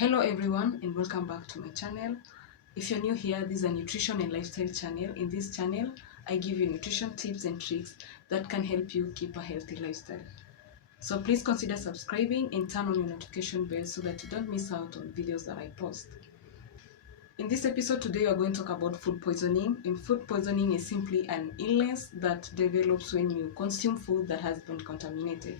Hello everyone and welcome back to my channel. If you're new here, this is a nutrition and lifestyle channel. In this channel, I give you nutrition tips and tricks that can help you keep a healthy lifestyle. So please consider subscribing and turn on your notification bell so that you don't miss out on videos that I post. In this episode today, we're going to talk about food poisoning. And food poisoning is simply an illness that develops when you consume food that has been contaminated.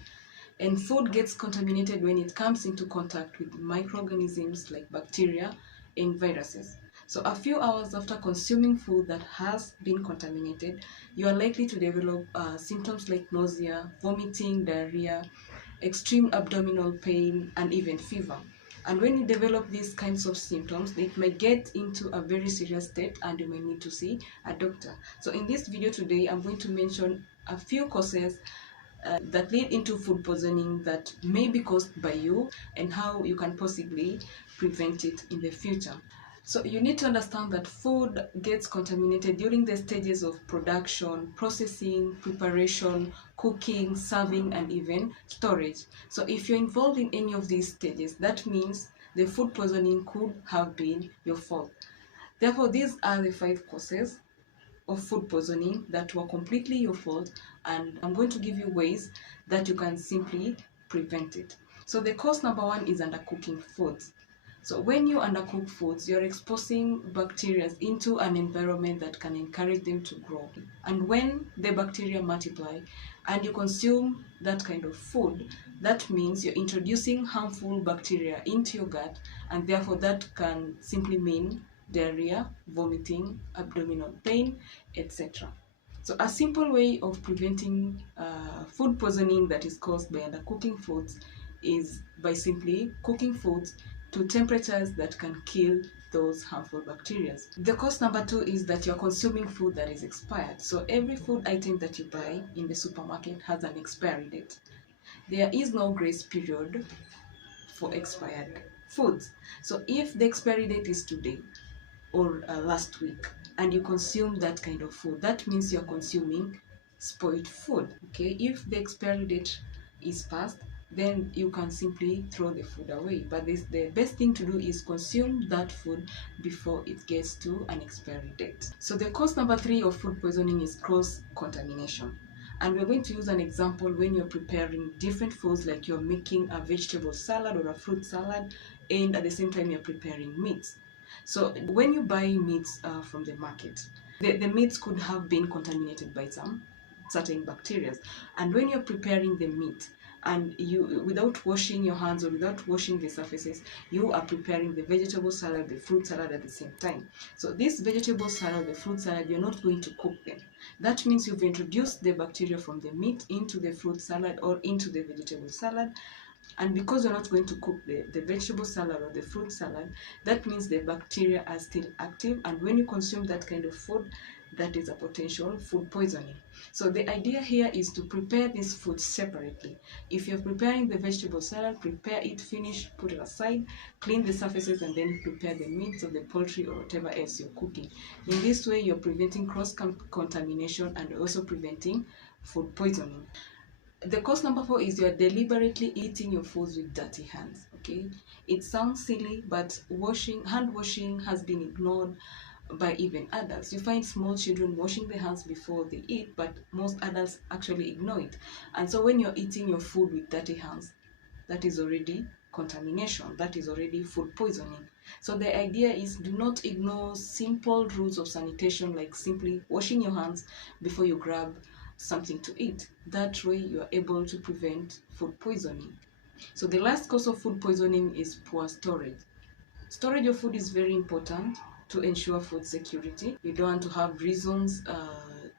And food gets contaminated when it comes into contact with microorganisms like bacteria and viruses. So a few hours after consuming food that has been contaminated, you are likely to develop symptoms like nausea, vomiting, diarrhea, extreme abdominal pain, and even fever. And when you develop these kinds of symptoms, it may get into a very serious state and you may need to see a doctor. So in this video today, I'm going to mention a few causes that lead into food poisoning that may be caused by you and how you can possibly prevent it in the future. So you need to understand that food gets contaminated during the stages of production, processing, preparation, cooking, serving, and even storage. So if you're involved in any of these stages, that means the food poisoning could have been your fault. Therefore, these are the 5 causes of food poisoning that were completely your fault, and I'm going to give you ways that you can simply prevent it. So the cause number 1 is undercooking foods. So when you undercook foods, you're exposing bacteria into an environment that can encourage them to grow. And when the bacteria multiply and you consume that kind of food, that means you're introducing harmful bacteria into your gut, and therefore that can simply mean diarrhea, vomiting, abdominal pain, etc. So a simple way of preventing food poisoning that is caused by undercooking foods is by simply cooking foods to temperatures that can kill those harmful bacteria. The cause number 2 is that you're consuming food that is expired. So every food item that you buy in the supermarket has an expiry date. There is no grace period for expired foods. So if the expiry date is today or last week and you consume that kind of food, that means you're consuming spoiled food. Okay, if the expiry date is past, then you can simply throw the food away. But the best thing to do is consume that food before it gets to an expiry date. So the cause number 3 of food poisoning is cross contamination. And we're going to use an example when you're preparing different foods, like you're making a vegetable salad or a fruit salad, and at the same time you're preparing meats. So when you buy meats from the market, the meats could have been contaminated by some certain bacteria. And when you're preparing the meat, and you, without washing your hands or without washing the surfaces, you are preparing the vegetable salad, the fruit salad at the same time. So this vegetable salad, the fruit salad, you're not going to cook them. That means you've introduced the bacteria from the meat into the fruit salad or into the vegetable salad. And because you're not going to cook the vegetable salad or the fruit salad, that means the bacteria are still active. And when you consume that kind of food, that is a potential food poisoning. So the idea here is to prepare this food separately. If you're preparing the vegetable salad, prepare it, finish, put it aside, clean the surfaces, and then prepare the meat or the poultry or whatever else you're cooking. In this way, you're preventing cross-contamination and also preventing food poisoning. The cause number 4 is you're deliberately eating your foods with dirty hands. Okay, it sounds silly, but hand washing has been ignored by even adults. You find small children washing their hands before they eat, but most adults actually ignore it. And so when you're eating your food with dirty hands, that is already contamination, that is already food poisoning. So the idea is, do not ignore simple rules of sanitation, like simply washing your hands before you grab something to eat. That way you are able to prevent food poisoning. So the last cause of food poisoning is poor storage. Storage of food is very important to ensure food security. You don't want to have reasons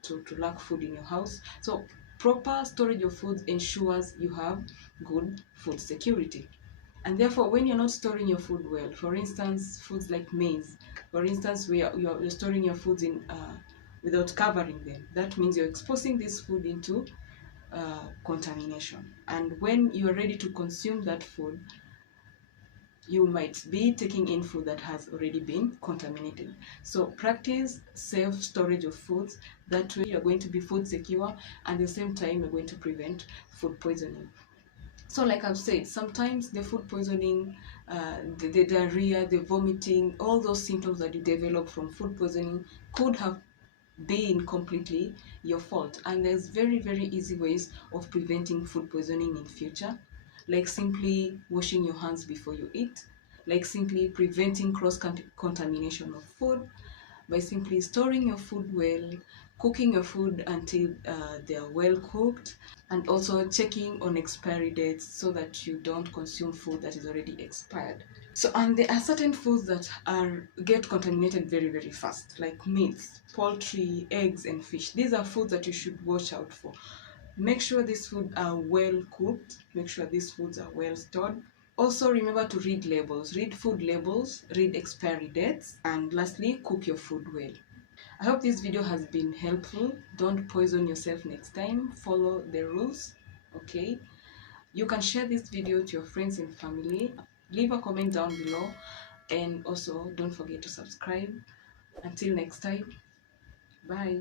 to lack food in your house. So proper storage of food ensures you have good food security. And therefore, when you're not storing your food well, for instance, foods like maize, for instance, where you're storing your foods in without covering them, that means you're exposing this food into contamination. And when you are ready to consume that food, you might be taking in food that has already been contaminated. So practice safe storage of foods. That way you're going to be food secure, and at the same time you're going to prevent food poisoning. So like I've said, sometimes the food poisoning the diarrhea, the vomiting, all those symptoms that you develop from food poisoning could have been completely your fault. And there's very, very easy ways of preventing food poisoning in future, like simply washing your hands before you eat, like simply preventing cross contamination of food, by simply storing your food well, cooking your food until they are well cooked, and also checking on expiry dates so that you don't consume food that is already expired. So, and there are certain foods that get contaminated very, very fast, like meats, poultry, eggs, and fish. These are foods that you should watch out for. Make sure these foods are well cooked. Make sure these foods are well stored. Also, remember to read labels. Read food labels, read expiry dates, and lastly, cook your food well. I hope this video has been helpful. Don't poison yourself next time. Follow the rules, okay? You can share this video to your friends and family. Leave a comment down below, and also don't forget to subscribe. Until next time, bye.